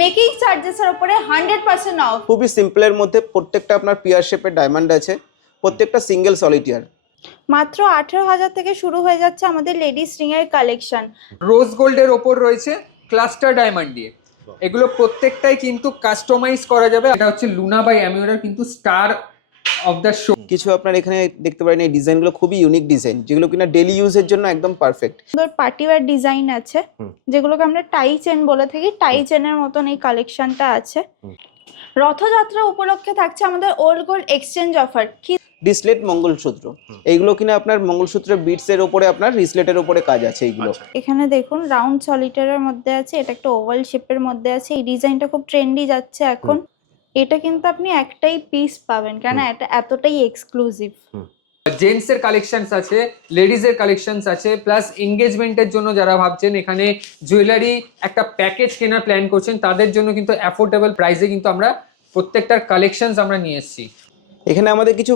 Making চার্জেসের উপরে 100% of. খুবই সিম্পলের মধ্যে প্রত্যেকটা আপনার পিয়ার শেপের ডায়মন্ড আছে, প্রত্যেকটা সিঙ্গেল সলিটিয়ার। মাত্র 18,000 থেকে শুরু হয়ে যাচ্ছে আমাদের লেডিস রিং এর কালেকশন। রোজ গোল্ডের ওপর রয়েছে ক্লাস্টার ডায়মন্ড দিয়ে, এগুলো প্রত্যেকটাই কিন্তু কাস্টমাইজ করা যাবে। এটা হচ্ছে লুনা বাই অ্যামিওরার কিন্তু স্টার অফ দ্য শো। কিছু আপনার এখানে দেখতে পারেন এই ডিজাইনগুলো খুবই ইউনিক ডিজাইন, যেগুলো কিনা ডেলি ইউজের জন্য একদম পারফেক্ট। সুন্দর পার্টিওয়্যার ডিজাইন আছে, যেগুলোকে আমরা টাই চেন বলে থাকি। টাই চেনের মতন এই কালেকশনটা আছে। রথযাত্রা উপলক্ষে থাকছে আমাদের ওল্ড গোল্ড এক্সচেঞ্জ অফার। কি ডিসলেট মঙ্গলসূত্র, এইগুলো কিনা আপনার মঙ্গলসূত্রের বিটস এর উপরে আপনার রিসলেটের উপরে কাজ আছে এইগুলো। এখানে দেখুন রাউন্ড সলিটারের মধ্যে আছে, এটা একটা ওভাল শেপের মধ্যে আছে। এই ডিজাইনটা খুব ট্রেন্ডি যাচ্ছে এখন। এটা কিন্তু আপনি একটাই পিস পাবেন, কারণ এটা এতটাই এক্সক্লুসিভ। জেন্টস এর কালেকশনস আছে, লেডিজ এর কালেকশনস আছে, প্লাস এনগেজমেন্টের জন্য যারা ভাবছেন এখানে জুয়েলারি একটা প্যাকেজ কেনার প্ল্যান করছেন, তাদের জন্য কিন্তু অ্যাফোর্ডেবল প্রাইসে কিন্তু আমরা প্রত্যেকটার কালেকশনস আমরা নিয়ে এসেছি। এখানে আমাদের কিছু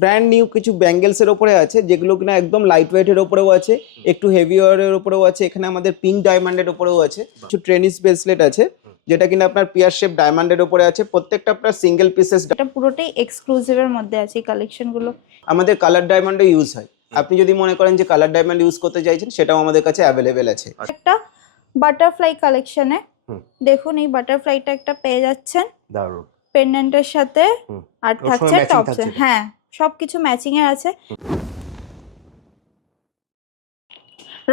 ব্র্যান্ড নিউ কিছু ব্যাঙ্গেলস এর উপরে আছে, যেগুলো কিনা একদম লাইট ওয়েটের উপরেও আছে, একটু হেভি ওয়ারের উপরেও আছে। এখানে আমাদের পিঙ্ক ডায়মন্ডের উপরেও আছে, কিছু ট্রেনিস ব্রেসলেট আছে, যেটা কিনা আপনার পিয়ার শেপ ডায়মন্ডের উপরে আছে। প্রত্যেকটা আপনার সিঙ্গেল পিসেস, এটা পুরোটাই এক্সক্লুসিভের মধ্যে আছে এই কালেকশনগুলো। আমাদের কালার ডায়মন্ডে ইউজ হয়। আপনি যদি মনে করেন যে কালার ডায়মন্ড ইউজ করতে চাইছেন, সেটাও আমাদের কাছে অ্যাভেলেবেল আছে। একটা বাটারফ্লাই কালেকশনে দেখুন, এই বাটারফ্লাইটা একটা পেয়ে যাচ্ছেন দারুণ পেন্ডেন্টের সাথে, আর ওর থাকছে সঙ্গে matching টপস। থাকছে। হ্যাঁ, সবকিছু ম্যাচিং এর আছে।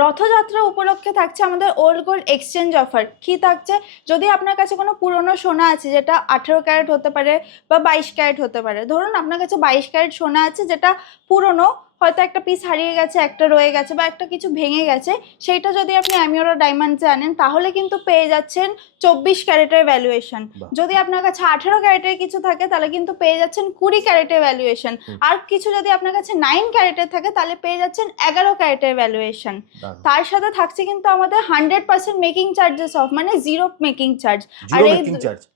রথযাত্রা উপলক্ষে থাকছে আমাদের ওল্ড গোল্ড এক্সচেঞ্জ অফার। কি থাকছে? যদি আপনার কাছে কোনো পুরনো সোনা আছে, যেটা 18 ক্যারেট হতে পারে বা 22 ক্যারেট হতে পারে। ধরুন আপনার কাছে 22 ক্যারেট সোনা আছে, যেটা পুরনো, হয়তো একটা পিস হারিয়ে গেছে, একটা রয়ে গেছে, বা একটা কিছু ভেঙে গেছে, সেইটা যদি আপনি অ্যামিওরা ডায়মন্ডসে আনেন, তাহলে কিন্তু পেয়ে যাচ্ছেন 24 ক্যারেটের ভ্যালুয়েশন। যদি আপনার কাছে 18 ক্যারেটের কিছু থাকে, তাহলে কিন্তু পেয়ে যাচ্ছেন 20 ক্যারেটের ভ্যালুয়েশন। আর কিছু যদি আপনার কাছে 9 ক্যারেটের থাকে, তাহলে পেয়ে যাচ্ছেন 11 ক্যারেটের ভ্যালুয়েশন। তার সাথে থাকছে কিন্তু আমাদের 100% মেকিং চার্জেস অফ, মানে জিরো মেকিং চার্জ।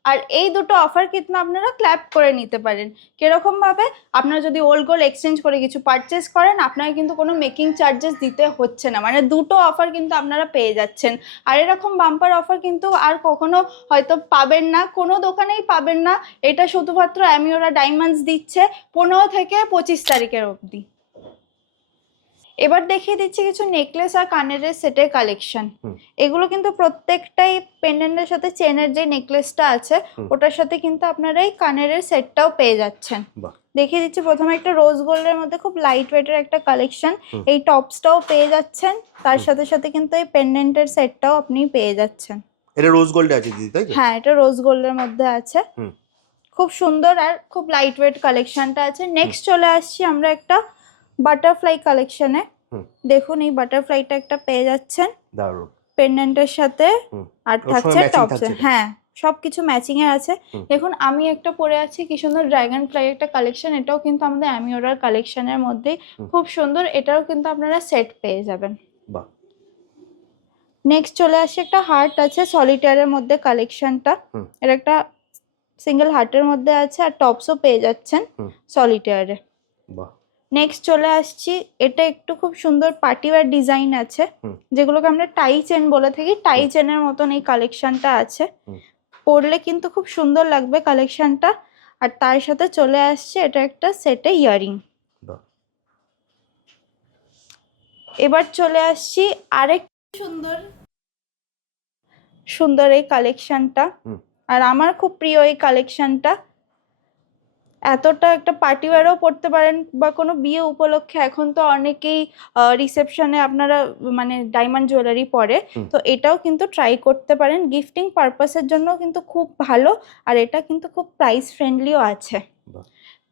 আর এই দুটো অফার কিন্তু আপনারা ক্ল্যাপ করে নিতে পারেন। কিরকম ভাবে? আপনারা যদি ওল্ড গোল্ড এক্সচেঞ্জ করে কিছু পারচেস করেন, আপনারা কিন্তু কোনো মেকিং চার্জেস দিতে হচ্ছে না। মানে দুটো অফার কিন্তু আপনারা পেয়ে যাচ্ছেন। আর এরকম বাম্পার অফার কিন্তু আর কখনো হয়তো পাবেন না, কোনো দোকানেই পাবেন না। এটা শুধুমাত্র অ্যামিওরা ডায়মন্ডস দিচ্ছে 15 থেকে 25 তারিখের অবধি। এবার দেখিয়ে দিচ্ছি কিছু নেকলেস আর কানের সেটের কালেকশন। এগুলো কিন্তু প্রত্যেকটাই পেন্ডেন্টের সাথে চেনের যে নেকলেসটা আছে, ওটার সাথে কিন্তু আপনারা এই কানের সেটটাও পেয়ে যাচ্ছেন। দেখিয়ে দিচ্ছি প্রথমে একটা রোজ গোল্ডের মধ্যে খুব লাইট ওয়েটের একটা কালেকশন। এই টপসটাও পেয়ে যাচ্ছেন, তার সাথে সাথে কিন্তু এই পেন্ডেন্টের সেটটাও আপনি পেয়ে যাচ্ছেন। এটা রোজ গোল্ডে আছে দিদি, তাই তো? হ্যাঁ, এটা রোজ গোল্ডের মধ্যে আছে। খুব সুন্দর আর খুব লাইট ওয়েট কালেকশনটা আছে। নেক্সট চলে আসছি আমরা একটা বাটারফ্লাই কালেকশনে। দেখুন, এই বাটারফ্লাইটা একটা পেয়ে যাচ্ছেন দারুণ পেন্ডেন্টের সাথে, আর ওর থাকছে সঙ্গে matching টপস। থাকছে। হ্যাঁ, সবকিছু ম্যাচিং এর আছে। দেখুন, আমি একটা পরে আছি, কি সুন্দর ড্রাগন ফ্লাই একটা কালেকশন। এটাও কিন্তু আমাদের অ্যামিওরার কালেকশনের মধ্যে খুব সুন্দর। এটাও কিন্তু আপনারা সেট পেয়ে যাবেন। বাহ। নেক্সট চলে আসছে একটা হার্ট আছে সলিটারের মধ্যে কালেকশনটা। এর একটা সিঙ্গেল হার্টের মধ্যে আছে, আর টপসও পেয়ে যাচ্ছেন সলিটারে। বাহ। নেক্সট চলে আসছি, এটা একটু খুব সুন্দর পার্টিওয়্যার ডিজাইন আছে, যেগুলোকে আমরা টাই চেন বলে থাকি। টাই চেনের মতন এই কালেকশনটা আছে। পরলে কিন্তু খুব সুন্দর লাগবে কালেকশনটা। আর তার সাথে চলে আসছে এটা একটা সেটে ইয়ারিং। এবার চলে আসছি আরেক সুন্দর সুন্দর এই কালেকশনটা। আর আমার খুব প্রিয় এই কালেকশনটা। এতটা একটা পার্টিওয়ারও পড়তে পারেন, বা কোনো বিয়ে উপলক্ষে। এখন তো অনেকেই রিসেপশনে আপনারা মানে ডায়মন্ড জুয়েলারি পরে, তো এটাও কিন্তু ট্রাই করতে পারেন। গিফটিং পারপাসের জন্য কিন্তু খুব ভালো, আর এটা কিন্তু খুব প্রাইস ফ্রেন্ডলিও আছে।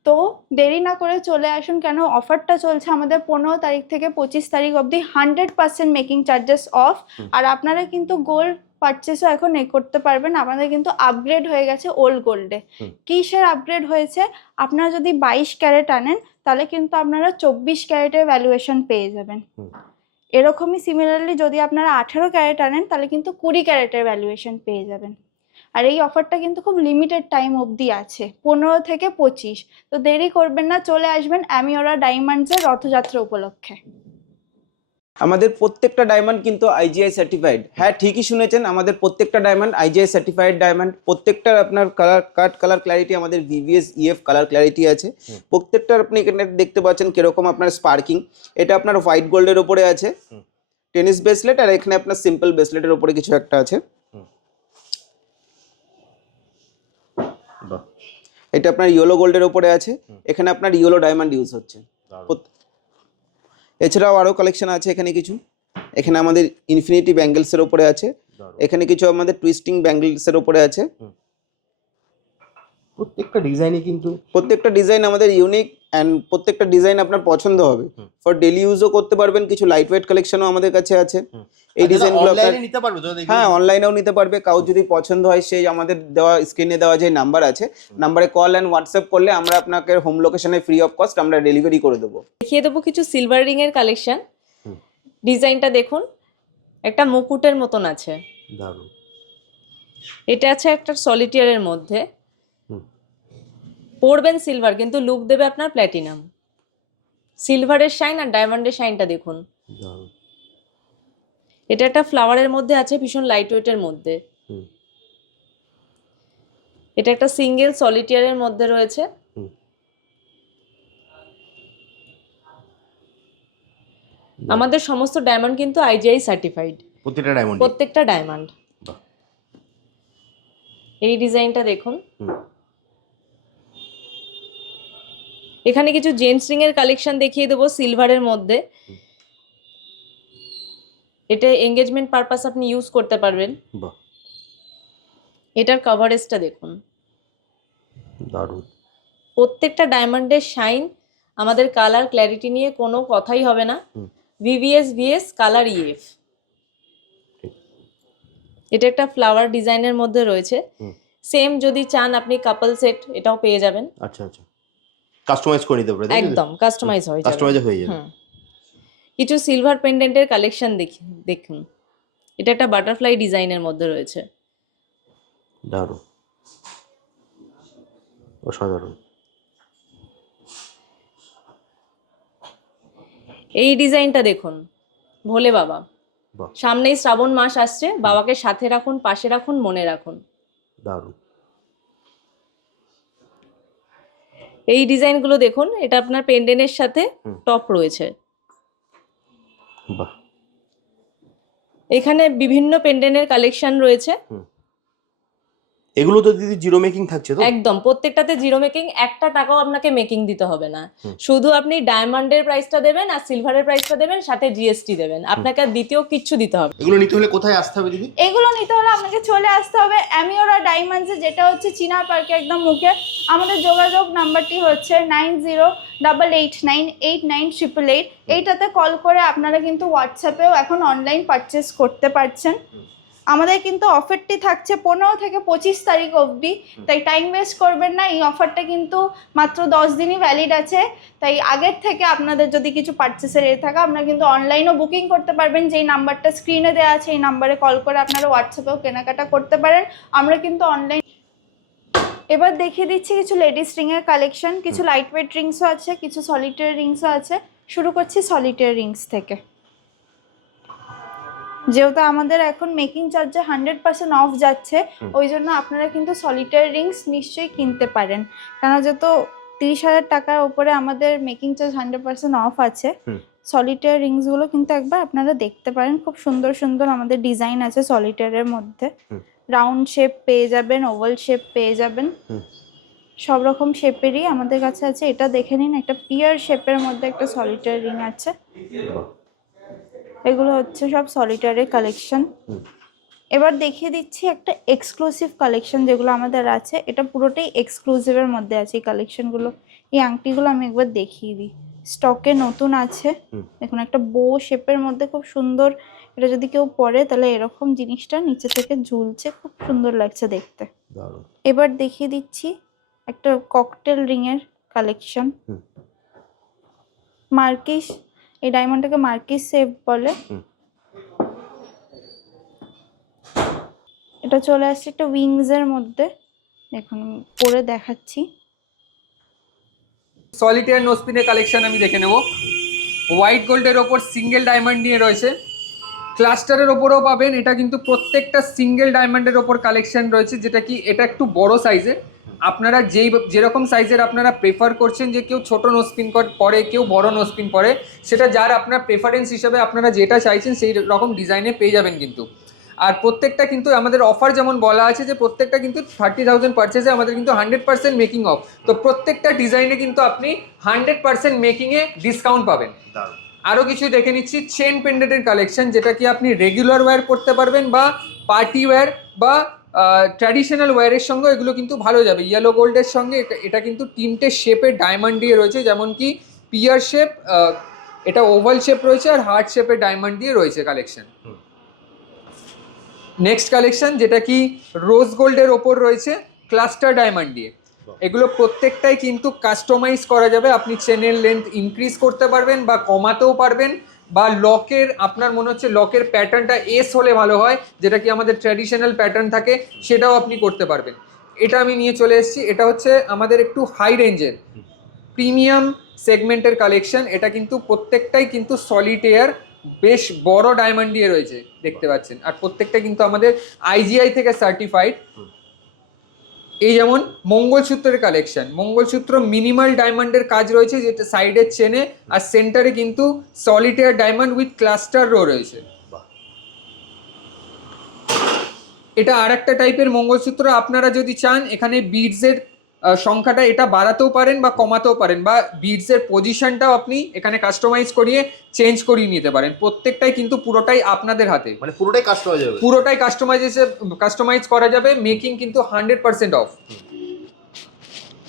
তো দেরি না করে চলে আসুন, কেন অফারটা চলছে আমাদের 15 তারিখ থেকে 25 তারিখ অবধি। 100% মেকিং চার্জেস অফ। আর আপনারা কিন্তু গোল্ড পারচেসও এখন করতে পারবেন। আমাদের কিন্তু আপগ্রেড হয়ে গেছে ওল্ড গোল্ডে। কিসের আপগ্রেড হয়েছে? আপনারা যদি 22 ক্যারেট আনেন, তাহলে কিন্তু আপনারা 24 ক্যারেটের ভ্যালুয়েশন পেয়ে যাবেন। এরকমই সিমিলারলি যদি আপনারা 18 ক্যারেট আনেন, তাহলে কিন্তু 20 ক্যারেটের ভ্যালুয়েশন পেয়ে যাবেন। আর এই অফারটা কিন্তু খুব লিমিটেড টাইম অবধি আছে, 15 থেকে 25। তো দেরি করবেন না, চলে আসবেন অ্যামিওরা ডায়মন্ডসের রথযাত্রা উপলক্ষে। আমাদের প্রত্যেকটা ডায়মন্ড কিন্তু আইজিআই সার্টিফাইড। হ্যাঁ, ঠিকই শুনেছেন, আমাদের প্রত্যেকটা ডায়মন্ড আইজিআই সার্টিফাইড ডায়মন্ড। প্রত্যেকটার আপনার কালার ক্ল্যারিটি আমাদের ভিভিএস ইএফ কালার ক্ল্যারিটি আছে। প্রত্যেকটার আপনি এখানে দেখতে পাচ্ছেন কিরকম আপনার স্পার্কিং। এটা আপনার হোয়াইট গোল্ডের ওপরে আছে টেনিস ব্রেসলেট, আর এখানে আপনার সিম্পল ব্রেসলেটের ওপরে কিছু একটা আছে। বাহ, এটা আপনার ইয়েলো গোল্ডের ওপরে আছে, এখানে আপনার ইয়েলো ডায়মন্ড ইউজ হচ্ছে। এছাড়াও আরও কালেকশন আছে এখানে কিছু। এখানে আমাদের ইনফিনিটি ব্যাঙ্গেলসের ওপরে আছে, এখানে কিছু আমাদের টুইস্টিং ব্যাঙ্গেলসের ওপরে আছে। প্রত্যেকটা ডিজাইনে কিন্তু প্রত্যেকটা ডিজাইন আমাদের ইউনিক অ্যান্ড প্রত্যেকটা ডিজাইন আপনার পছন্দ হবে। ফর ডেলি ইউজও করতে পারবেন। কিছু লাইট ওয়েট কালেকশনও আমাদের কাছে আছে। এই ডিজাইনগুলো আপনার অনলাইনে নিতে পারবে তো? হ্যাঁ, অনলাইনেও নিতে পারবে। কাউ যদি পছন্দ হয়, সেই আমাদের দেওয়া স্ক্রিনে দেওয়া যে নাম্বার আছে, নাম্বারে কল অ্যান্ড হোয়াটসঅ্যাপ করলে আমরা আপনাকে হোম লোকেশনে ফ্রি অফ কস্ট আমরা ডেলিভারি করে দেবো। দেখিয়ে দেবো কিছু সিলভার রিং এর কালেকশন। ডিজাইনটা দেখুন, একটা মুকুটের মতন আছে। দারুণ। এটা আছে একটা সলিটিয়ারের মধ্যে। পরবেন সিলভার, কিন্তু লুক দেবে আপনার প্ল্যাটিনাম। সিলভারের শাইন আর ডায়মন্ডের শাইনটা দেখুন। দারুণ। এটা একটা ফ্লাওয়ারের মধ্যে আছে, ভীষণ লাইট ওয়েটের মধ্যে। এটা একটা সিঙ্গেল সলিটিয়ারের মধ্যে রয়েছে। আমাদের সমস্ত ডায়মন্ড কিন্তু আইজিআই সার্টিফাইড, প্রত্যেকটা ডায়মন্ড। প্রত্যেকটা ডায়মন্ড। এই ডিজাইনটা দেখুন। এখানে কিছু জেন্টস রিং এর কালেকশন দেখিয়ে দেবো সিলভারের মধ্যে। এটা এঙ্গেজমেন্ট পারপাস আপনি ইউজ করতে পারবেন। বাহ, এটার কভারেজটা দেখুন। দারুণ। প্রত্যেকটা ডায়মন্ডের শাইন, আমাদের কালার ক্ল্যারিটি নিয়ে কোনো কথাই হবে না। VVS VS colour EF. এটা একটা ফ্লাওয়ার ডিজাইনের মধ্যে রয়েছে। সেম যদি চান আপনি কাপল সেট, এটাও পেয়ে যাবেন। আচ্ছা আচ্ছা, কাস্টমাইজ করে নিতে পারবে? একদম কাস্টমাইজ হয়ে যাবে। কাস্টমাইজ হয়ে যাবে। কিছু সিলভার পেন্ডেন্টের কালেকশন দেখুন। এটা একটা বাটারফ্লাই ডিজাইনের মধ্যে রয়েছে। দারুণ, অসাধারণ। এই ডিজাইনটা দেখুন, ভোলে বাবা। বাহ, সামনেই শ্রাবণ মাস আসছে, বাবাকে সাথে রাখুন, পাশে রাখুন, মনে রাখুন। দারুণ। এই ডিজাইনগুলো দেখুন, এটা আপনার পেন্ডেন্টের সাথে টপ রয়েছে। বাহ, এখানে বিভিন্ন পেন্ডেন্টের কালেকশন রয়েছে। এগুলো তো দিদি জিরো মেকিং থাকছে তো? একদম, প্রত্যেকটাতে জিরো মেকিং। একটা টাকাও আপনাকে মেকিং দিতে হবে না। শুধু আপনি ডায়মন্ডের প্রাইসটা দেবেন আর সিলভারের প্রাইসটা দেবেন, সাথে জিএসটি দেবেন। আপনাকে আর দ্বিতীয় কিচ্ছু দিতে হবে। এগুলো নিতে হলে কোথায় আসতে হবে দিদি? এগুলো নিতে হলে আপনাকে চলে আসতে হবে অ্যামিওরা ডায়মন্ডসে, যেটা হচ্ছে চিনার পার্কে একদম মুখে। আমাদের যোগাযোগ নাম্বারটি হচ্ছে 9088989888। এইটাতে কল করে আপনারা কিন্তু হোয়াটসঅ্যাপেও এখন অনলাইন পারচেস করতে পারছেন। আমাদের কিন্তু অফারটি থাকছে 15 থেকে 25 তারিখ অবধি, তাই টাইম ওয়েস্ট করবেন না। এই অফারটা কিন্তু মাত্র 10 দিনই ভ্যালিড আছে, তাই আগের থেকে আপনাদের যদি কিছু পারচেসের থাকে আপনারা কিন্তু অনলাইনও বুকিং করতে পারবেন। যেই নাম্বারটা স্ক্রিনে দেওয়া আছে এই নাম্বারে কল করে আপনারা হোয়াটসঅ্যাপেও কেনাকাটা করতে পারেন। আমরা কিন্তু অনলাইন। এবার দেখিয়ে দিচ্ছি কিছু লেডিস রিংয়ের কালেকশন। কিছু লাইট ওয়েট রিংসও আছে, কিছু সলিটারি রিংসও আছে। শুরু করছি সলিটারি রিংস থেকে। যেহেতু আমাদের এখন মেকিং চার্জে 100% অফ যাচ্ছে, ওই জন্য আপনারা কিন্তু সলিটারি রিংস নিশ্চয়ই কিনতে পারেন। কেন যেহেতু 30,000 টাকার উপরে আমাদের মেকিং চার্জ 100% অফ আছে। সলিটারি রিংসগুলো কিন্তু একবার আপনারা দেখতে পারেন। খুব সুন্দর সুন্দর আমাদের ডিজাইন আছে সলিটারের মধ্যে। রাউন্ড শেপ পেয়ে যাবেন, ওভাল শেপ পেয়ে যাবেন, সব রকম শেপেরই আমাদের কাছে আছে। এটা দেখে নিন, একটা পিয়ার শেপের মধ্যে একটা সলিটারি রিং আছে। এগুলো হচ্ছে সব সলিটারের কালেকশন। এবার দেখিয়ে দিচ্ছি একটা এক্সক্লুসিভ কালেকশন যেগুলো আমাদের আছে। এটা পুরোটাই এক্সক্লুসিভের মধ্যে আছে এই কালেকশনগুলো। এই আংটিগুলো আমি একবার দেখিয়ে দিই, স্টকে নতুন আছে। দেখুন, একটা বো শেপের মধ্যে খুব সুন্দর। এটা যদি কেউ পরে তাহলে এরকম জিনিসটা নিচে থেকে ঝুলছে, খুব সুন্দর লাগছে দেখতে। এবার দেখিয়ে দিচ্ছি একটা ককটেল রিংয়ের কালেকশন। মার্কিস, এই ডায়মন্ডটাকে মার্কিস শেপ বলে। এটা চলে আসছে একটা উইংস এর মধ্যে। দেখুন পরে দেখাচ্ছি। সলিটায়ার নোজপিনের কালেকশন আমি দেখে নেব। হোয়াইট গোল্ডের ওপর সিঙ্গেল ডায়মন্ড নিয়ে রয়েছে, ক্লাস্টারের ওপরও পাবেন। এটা কিন্তু প্রত্যেকটা সিঙ্গেল ডায়মন্ডের ওপর কালেকশন রয়েছে, যেটা কি এটা একটু বড় সাইজের। আপনারা যেরকম সাইজের আপনারা প্রেফার করছেন, যে কেউ ছোট নোস্পিন পরে, কেউ বড় নোস্পিন পরে, সেটা যার আপনার প্রেফারেন্স হিসাবে আপনারা যেটা চাইছেন সেই রকম ডিজাইনে পেয়ে যাবেন কিন্তু। আর প্রত্যেকটা কিন্তু আমাদের অফার যেমন বলা আছে যে প্রত্যেকটা কিন্তু 30,000 পারচেজে আমাদের কিন্তু 100% মেকিং অফ। তো প্রত্যেকটা ডিজাইনে কিন্তু আপনি 100% মেকিংয়ে ডিসকাউন্ট পাবেন। দারুণ। আরও কিছু দেখে নিচ্ছি, চেন পেন্ডেন্টের কালেকশন, যেটা কি আপনি রেগুলার ওয়্যার করতে পারবেন বা পার্টি ওয়্যার বা ট্র্যাডিশনাল ওয়্যারের সঙ্গে এগুলো কিন্তু ভালো যাবে। ইয়েলো গোল্ডের সঙ্গে এটা কিন্তু তিনটে শেপের ডায়মন্ড দিয়ে রয়েছে, যেমন কি পিয়ার শেপ, এটা ওভাল শেপ রয়েছে, আর হার্ট শেপের ডায়মন্ড দিয়ে রয়েছে কালেকশন। নেক্সট কালেকশন যেটা কি রোজ গোল্ডের ওপর রয়েছে ক্লাস্টার ডায়মন্ড দিয়ে। এগুলো প্রত্যেকটাই কিন্তু কাস্টমাইজ করা যাবে, আপনি চেনের লেন্থ ইনক্রিজ করতে পারবেন বা কমাতেও পারবেন, বা লকের আপনার মনে হচ্ছে লকের প্যাটার্নটা এস হলে ভালো হয়, যেটা কি আমাদের ট্র্যাডিশনাল প্যাটার্ন থাকে, সেটাও আপনি করতে পারবেন। এটা আমি নিয়ে চলে এসেছি, এটা হচ্ছে আমাদের একটু হাই রেঞ্জের প্রিমিয়াম সেগমেন্টের কালেকশন। এটা কিন্তু প্রত্যেকটাই কিন্তু সলিটেয়ার বেশ বড় ডায়মন্ড দিয়ে রয়েছে, দেখতে পাচ্ছেন, আর প্রত্যেকটা কিন্তু আমাদের IGI থেকে সার্টিফাইড। এই যেমন মঙ্গলসূত্রের কালেকশন, মঙ্গলসূত্র মিনিমাল ডায়মন্ডের কাজ রয়েছে, যেটা সাইডের চেনে, আর সেন্টারে কিন্তু solitaire diamond with cluster row রয়েছে। এটা আর একটা টাইপের মঙ্গলসূত্র। আপনারা যদি চান এখানে বিডসের সংখ্যাটা এটা বাড়াতেও পারেন বা কমাতেও পারেন, বা বিডসের পজিশনটাও আপনি এখানে কাস্টমাইজ করিয়ে চেঞ্জ করিয়ে নিতে পারেন। প্রত্যেকটাই কিন্তু পুরোটাই আপনাদের হাতে, মানে পুরোটাই কাজ করা যাবে। পুরোটাই কাস্টমাইজ করা যাবে, মেকিং কিন্তু 100% অফ।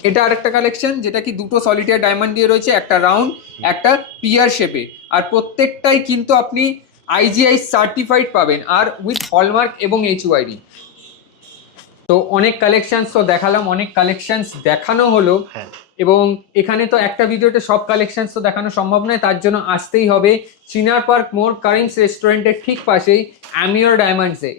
এটা আরেকটা কালেকশন, যেটা কি দুটো সলিটেয়ার ডায়মন্ড দিয়ে রয়েছে, একটা রাউন্ড একটা পিয়ার শেপে, আর প্রত্যেকটাই কিন্তু আপনি IGI সার্টিফাইড পাবেন, আর উইথ হলমার্ক এবং HUID। তো অনেক কালেকশনস তো দেখালাম, অনেক কালেকশনস দেখানো হলো, হ্যাঁ। এবং এখানে তো একটা ভিডিওতে সব কালেকশনস তো দেখানো সম্ভব নয়, তার জন্য আসতেই হবে চিনার পার্ক মোড় কারিমস রেস্টুরেন্টের ঠিক পাশেই অ্যামিওর ডায়মন্ডসে।